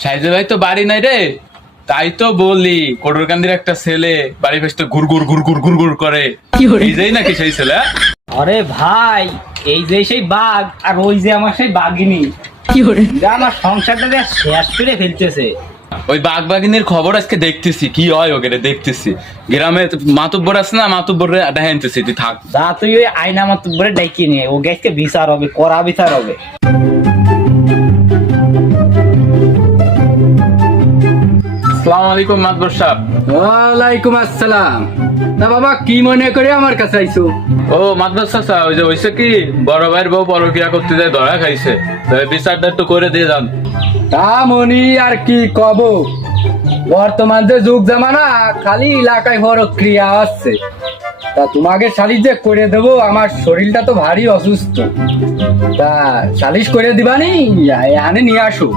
সাইজে ভাই তো বাড়ি নাই রে, তাই তো বলি কোটরকান্দির একটা ছেলে বাড়ি ফেসতে ঘুর ঘুর ঘুর ঘুর ঘুর ঘুর করে, এই যেই নাকি সেই ছেলে? আরে ভাই, এই যে সেই বাঘ আর ওই যে আমার সেই বাঘিনী, আমার সংসারটা শেষ করে ফেলতেছে। ওই বাঘ বাঘিনীর খবর আজকে দেখতেছি, কি হয় ওকে দেখতেছি। গ্রামে মাতুব্বর আছে না, মাতুব্বর দেখাইতেছি, তুই থাক। যা তুই ওই আয়না মত করে ডাইকে নিয়ে ও গ্যাসকে বিচার হবে, কড়া বিচার হবে। আসসালামু আলাইকুম মাতবর সাহেব। ওয়ালাইকুম আসসালাম। তা বাবা কি মনে করে আমার কাছে আইছো? ও মাতবর চাচা, ওই যে হইছে কি, বড় ভাইয়ের বউ পরকিয়া করতে যায় ধরা খাইছে, তো এই বিচারটা একটু করে দিয়ে যান। তা মনি আর কি কব, বর্তমান যে যুগ জামানা, খালি এলাকায় পরক্রিয়া আসছে। তা তোমাকে সালিশ যে করে দেবো, আমার শরীরটা তো ভারী অসুস্থ। তা সালিশ করে দিবানি, এখানে নিয়ে আসো।